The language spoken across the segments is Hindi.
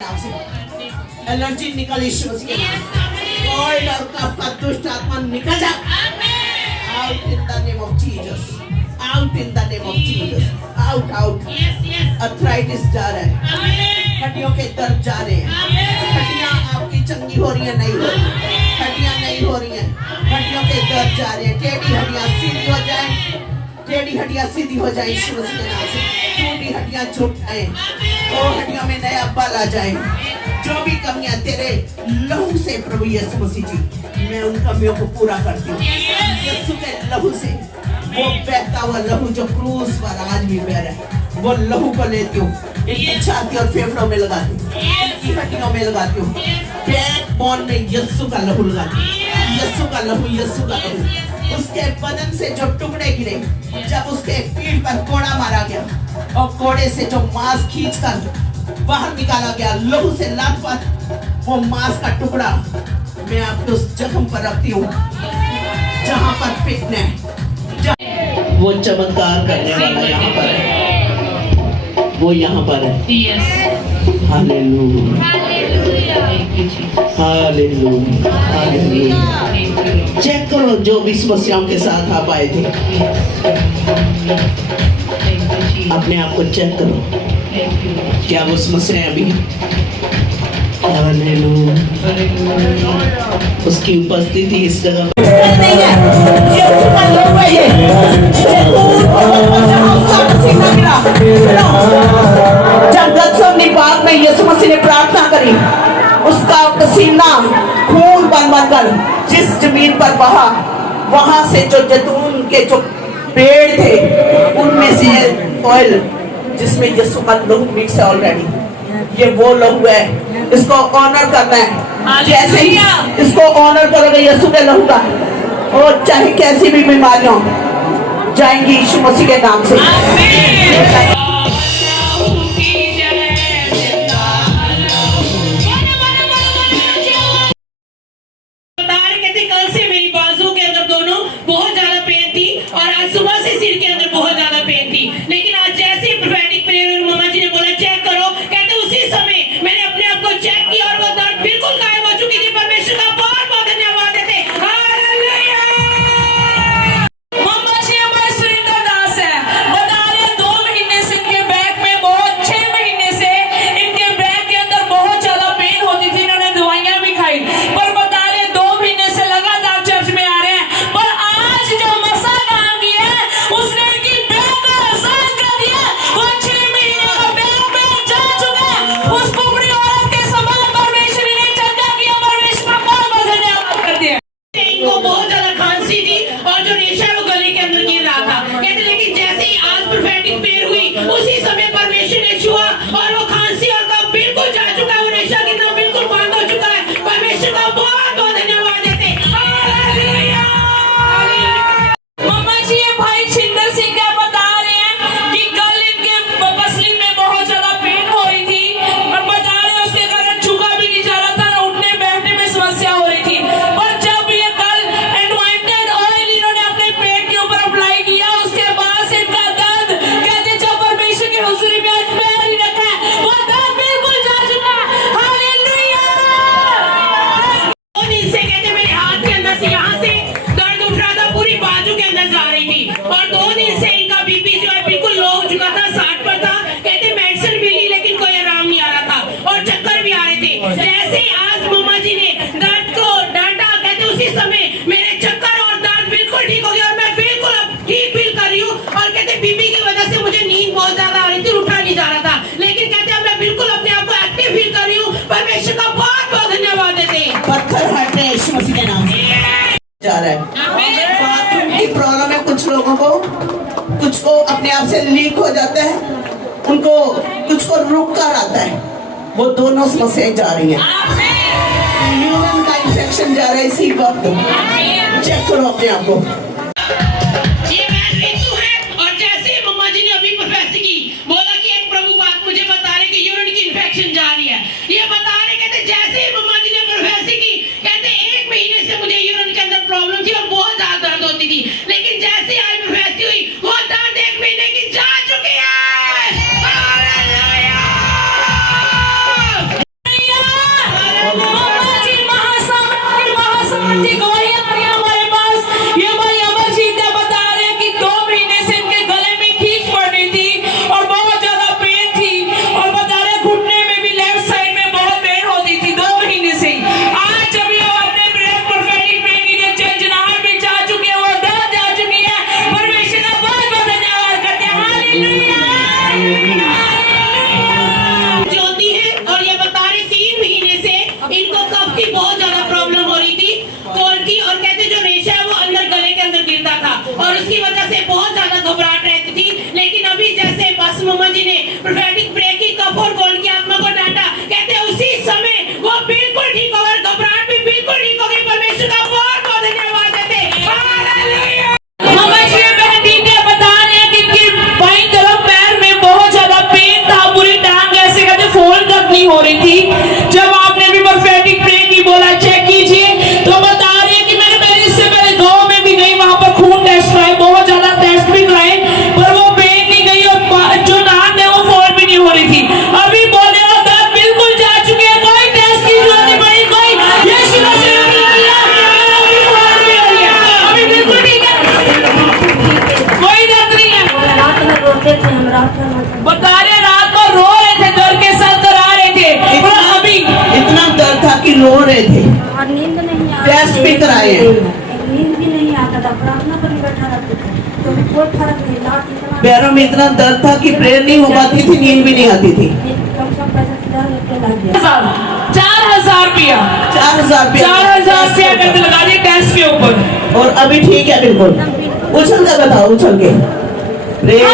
एलर्जी निकल यीशु मसीह के नाम। कोई डर का दुष्ट आत्मा निकल जा। Out in the name of Jesus. Out in the name of Jesus. Out, out. Arthritis जा रहा है। हड्डियों के दर्द जा रहे हैं। हड्डियाँ आपकी चंगी हो रही हैं, नहीं हो रही। हड्डियाँ नहीं हो रही हैं। हड्डियों के दर्द जा रहे हैं। टेढ़ी हड्डियाँ सीधी हो जाएं। टेढ़ी हड्डियाँ सीधी हो जाएं यीशु मसीह के नाम से। टूटी हड्डियाँ झुक जाएं। और हड्डियों में नया बल आ जाए। जो भी कमियां तेरे लहू से प्रभु यीशु मसीह जी, मैं उन कमियों को पूरा करती हूँ यीशु के लहू से। वो बहता हुआ लहू जो क्रूस पर आज भी बह रहा है, वो लहू को लेती हूँ, इनकी छाती और फेफड़ों में लगाती हूँ, इनकी हड्डियों में लगाती हूँ, बैकबोन में यीशु का लहू लगाती हूँ। यीशु का लहू, यीशु का लहू। उसके बदन से जो टुकड़े गिरे, जब उसके पीठ पर कोड़ा मारा गया और कोड़े से जो मांस खींचकर बाहर निकाला गया, लहू से लथपथ वो मांस का टुकड़ा मैं आपके उस जख्म पर रखती हूँ जहाँ पर पिटना है। वो चमत्कार करने वाला यहाँ पर है, वो यहाँ पर है। Hallelujah, hallelujah, hallelujah. चेक करो जो भी समस्याओं के साथ आप आए थे, अपने आप को चेक करो, क्या वो समस्या अभी? हालेलुया, उसकी उपस्थिति इस जगह जब गत्सेमनी बाग में यीशु मसीह ने प्रार्थना करी, उसका पसीना खून बनकर जिस जमीन पर बहा, वहां से जो जैतून के जो पेड़ थे उनमें से ऑयल जिसमें यीशु का लहू मिक्स है ऑलरेडी, ये वो लहू है। इसको ऑनर करना है। जैसे ही इसको ऑनर करोगे यीशु के लहू का, और चाहे कैसी भी बीमारियां जाएंगी यीशु मसीह के नाम से। कल से मेरी बाजू के अंदर दोनों बहुत ज्यादा पेन थी और आज सुबह से सिर के अंदर बहुत ज्यादा पेन थी, लेकिन आज जैसे प्रोफेटिक प्रेयर मम्मा जी ने बोला चेक करो, कहते उसी समय मैंने अपने आप को चेक किया और वो दर्द बिल्कुल गायब हो चुकी थी। परमेश्वर का बहुत बहुत धन्यवाद देते। हालेलुया। मम्मा जी हमारे सुरेंद्र दास है, बता रहे 2 महीने से इनके बैक में बहुत 6 महीने से इनके बैक के अंदर बहुत ज्यादा पेन होती थी। इन्होंने दवाइयां भी खाई, पर बता रहे 2 महीने से लगातार चर्च में आ रहे हैं, पर आज जो मसा काम किया है उसने इनकी बैक को आसान कर दिया। वो 6 महीने का बैक में जा चुका है, उस कुबड़ी औरत के समान परमेश्वर ने चंगा किया। परमेश्वर का बहुत बहुत धन्यवाद करते हैं। इनको बहुत ज्यादा खांसी थी और जो रेशा वो गले के अंदर गिर रहा था, कहते लेकिन जैसे ही आज प्रोफेटिक प्रेयर हुई उसी समय परमेश्वर ने छुआ और वो खांसी और कफ बिल्कुल जा चुका है, वो रेशा गिरना बिल्कुल बंद हो चुका है। परमेश्वर का बहुत बहुत धन्यवाद देते। हालेलुया। मम्मा जी ये भाई छिंदर सिंह का बता रहे हैं कि कल इनके पसली में बहुत ज्यादा पेन हो रही थी और बता रहे हैं उसके कारण झुका भी नहीं जा रहा था, न उठने बैठने में समस्या हो रही थी। पर जब ये कल एनवाइंटेड ऑयल इन्होंने अपने पेट के ऊपर अप्लाई किया, उसके बाद से इनका दर्द, कहते जब परमेश्वर की हुजूरी में आज पैर ही रखा है वो दर्द बिल्कुल जा चुका है। हालेलुया। इनसे कहते मेरे हाथ के अंदर से यहाँ से दर्द उठ रहा था, पूरी बाजू के अंदर जा रही थी और 2 दिन से इनका बीपी जो है बिल्कुल लो हो चुका था, 60 पर था। कहते मेडिसिन भी ली लेकिन कोई आराम नहीं आ रहा था और चक्कर भी आ रहे थे। जैसे ही आज मम्मा जी ने दर्द को डांटा, कहते उसी समय मेरे चक्कर और दर्द बिल्कुल ठीक हो गया और मैं बिल्कुल अब ठीक फील कर रही हूँ। और कहते बीपी की वजह से मुझे नींद बहुत ज्यादा आ रही थी, उठा नहीं जा रहा था, लेकिन कहते अब मैं बिल्कुल अपने आप को एक्टिव फील कर रही हूँ। परमेश्वर का बहुत बहुत धन्यवाद देते। पत्थर हट रहे यीशु मसीह के नाम से जा रहा है। बाथरूम की प्रॉब्लम है कुछ लोगों को, कुछ को अपने आप से लीक हो जाता है, उनको कुछ को रुक कर आता है, वो दोनों समस्याएं जा रही हैं। यूरिन का इंफेक्शन जा रहा है इसी वक्त। चेक करो अपने आप को। ये मैं ऋतु है और जैसे मम्मा जी ने अभी प्रोफेसी की, बोला कि एक प्रभु बात मुझे बता रहे कि यूरिन की इंफेक्शन जा रही है। ये बता रहे, कहते जैसे ही मम्मा जी ने प्रोफेसी की, कहते 1 महीने से मुझे यूरिन के अंदर प्रॉब्लम थी और बहुत ज्यादा दर्द होती थी, लेकिन जैसे आज प्रोफेसी हुई वो दर्द 1 महीने की जा चुकी है। हालेलुया। नहीं हो रही थी। जब आपने भी प्रोफेटिक प्रे की बोला चेक कीजिए, तो बता रही है कि मैंने इससे पहले गाँव में भी गई, वहां पर खून टेस्ट कराए, बहुत ज्यादा टेस्ट भी कराए, पर वो पेन नहीं गई और जो नाक है वो फॉल भी नहीं हो रही थी। अभी बोले और दर्द बिल्कुल जा चुके हैं, कोई टेस्ट की जरूरत नहीं पड़ी, कोई यीशु मसीह ने अभी बिल्कुल ठीक है, कोई दर्द नहीं है। बता रहे रात को रो रहे थे, दर्द के साथ डरा रहे थे, और अभी इतना दर्द था कि रो रहे थे, और नींद नहीं आता, टेस्ट भी कराए हैं। नींद भी नहीं आता था, प्रार्थना पर भी बैठा रहते थे, तो भी कोई फर्क नहीं। लात इतना पैरों में इतना दर्द था कि प्रेयर नहीं हो पाती थी, नींद भी नहीं आती थी। कम से कम पैसा सीधा लगने लग गया। 4,000 रुपया 4,000 रुपया करके लगा दिए टेस्ट के ऊपर, और अभी ठीक है बिल्कुल। उछल के बताओ, उछल के। ये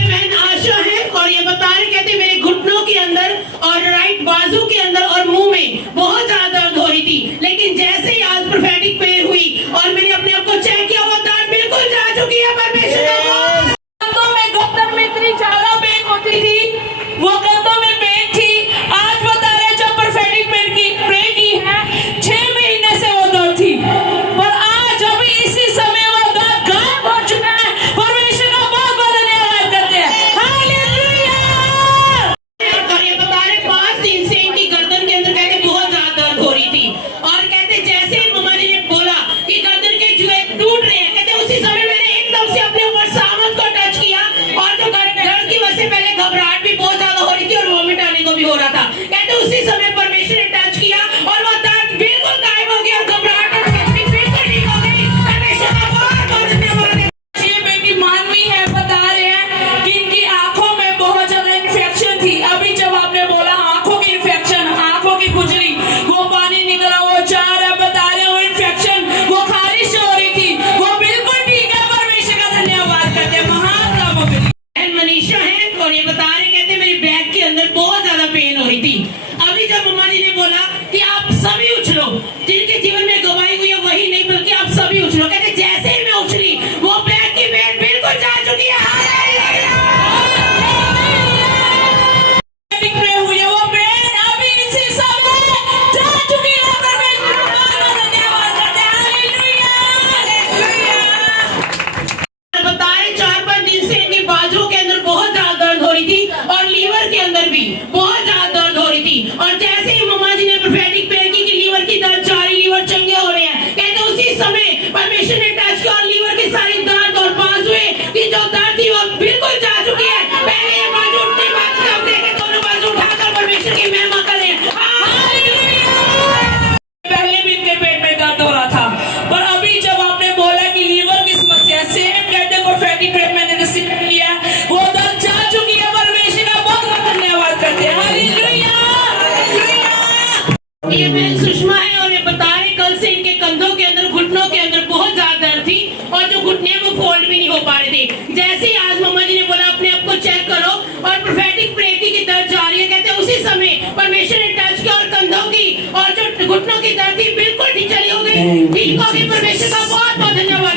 बहन आशा है और ये बता रहे, कहते मेरे घुटनों के अंदर और राइट बाजू के अंदर और मुंह में बहुत ज्यादा दर्द हो रही थी, लेकिन जैसे ही आज प्रोफेटिक प्रेयर हुई और मैंने अपने आप को चेक किया, वो दर्द बिल्कुल जा चुकी है। परमेश्वर का कंधों में घुटन में इतनी ज्यादा पेन होती थी, वो कंधों में पेन थी। आज बता रहे जब प्रोफेटिक प्रे की है, 6 महीने से वो दर्द थी, पर आज अभी इसी समय वो दर्द गायब हो चुका है। परमेश्वर का बहुत बहुत धन्यवाद करते हैं। हालेलुया। और ये बता रहे 5 दिन से इनकी गर्दन के अंदर कहते बहुत ज्यादा दर्द हो रही थी, और कहते जैसे ही मम्मा जी ने बोला कि गर्दन के जुए टूट रहे हैं, कहते उसी समय मैंने एकदम से अपने ऊपर सामत को टच किया, और जो दर्द की वजह से पहले घबराहट भी बहुत ज्यादा हो रही थी और वॉमिट आने को भी हो रहा था, कहते उसी समय परमेश्वर ने टच किया और वो दर्द बिल्कुल गायब हो गया और घबराहट और वॉमिटिंग बिल्कुल ठीक हो गई। परमेश्वर का बहुत बहुत धन्यवाद है। ये बेटी मानवी है, बता रहे हैं कि इनकी आंखों में बहुत ज्यादा इन्फेक्शन थी। अभी जब आपने बोला आंखों की इन्फेक्शन, आंखों की खुजली, वो पानी निकला, वो जा रहा, बता रहे वो इन्फेक्शन, वो खारिश हो रही थी, वो बिल्कुल ठीक है। परमेश्वर का धन्यवाद करते हैं, महान कामों के लिए। बहन मनीषा है और ये बता रहे, कहते मेरे बैक के अंदर बहुत ज्यादा पेन हो रही थी। अभी जब मम्मा जी ने बोला कि आप सभी उछलो, जिनके जीवन में गवाही हुई है वही नहीं बल्कि आप सभी उछलो, कहते जैसे ही मैं उछली वो बैक की पेन बिल्कुल जा चुकी है। प्रे हुई है, वो पेन अभी इसी समय जा चुकी है। परमेश्वर का बहुत धन्यवाद करते हैं। Hallelujah, hallelujah. बता रहे 4-5 दिन से इनकी बाजुओं के अंदर बहुत ज्यादा दर्द हो रही थी और लीवर के अंदर भी बहुत ज्यादा दर्द हो रही थी, और जैसे ही मम्मा जी ने प्रोफेटिक प्रेयर की कि लीवर की दर्द जा रही, लीवर चंगे हो रहे हैं, कहते उसी समय परमेश्वर ने टच किया और लीवर की सारी दर्द और बाजुएं की जो दर्द थी वो बिल्कुल जा चुकी है। पहले ये बाजू उठने बाद जब देखे दोनों बाजू उठाकर परमेश्वर की महिमा करें। हालेलुया। पहले भी इनके पेट में दर्द हो रहा था, पर अभी जब आपने बोला कि लीवर की समस्या सेम कहते प्रोफेटिक प्रेयर मैंने रिसीव किया, वो दर्द जा चुकी है। परमेश्वर का बहुत बहुत धन्यवाद करते हैं। Hallelujah, hallelujah. ये बहन सुषमा है और ये बता रहे कल से इनके कंधों के अंदर, घुटनों के अंदर बहुत ज्यादा दर्द थी, और जो घुटने वो फोल्ड भी नहीं हो पा रहे थे। जैसे ही आज मम्मा जी ने बोला अपने आप को चेक करो और प्रोफेटिक प्रेयर की दर्द जा रही है, कहते उसी समय परमेश्वर ने टच किया और कंधों की और जो घुटनों की दर्द थी बिल्कुल ठीक चली हो गई, ठीक हो गई। परमेश्वर का बहुत बहुत धन्यवाद।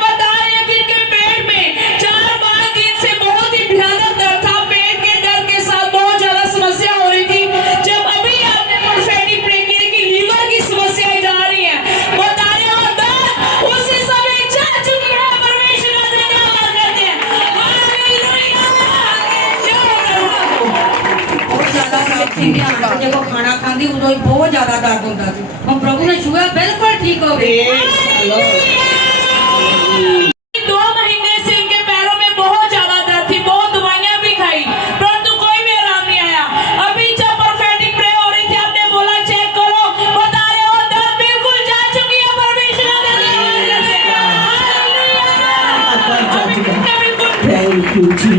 बता रहे हैं कि इनके पेट में 4-5 दिन से बहुत ही भयानक दर्द था, पेट के दर्द के साथ बहुत ज्यादा समस्या हो रही थी। जब अभी आपने प्रोफेटिक प्रेयर की कि लीवर की समस्याएं जा रही हैं, बता रहे हो दर्द उसी समय जा चुकी है। परमेश्वर का धन्यवाद करते हैं। हालेलुया। बहुत ज्यादा दर्द थी, जब वो खाना खाती उदो ही बहुत ज्यादा दर्द होता थी, हम प्रभु ने छुआ बिल्कुल ठीक हो गई। 2 महीने से इनके पैरों में बहुत ज्यादा दर्द थी, बहुत दवाइयां भी खाई, परंतु कोई भी आराम नहीं आया। अभी जब प्रोफेटिक प्रेयर हो रही थी, आपने बोला चेक करो, बता रहे हो दर्द बिल्कुल जा चुकी है। परमेश्वर का धन्यवाद करते हैं। हालेलुया। Thank you ji.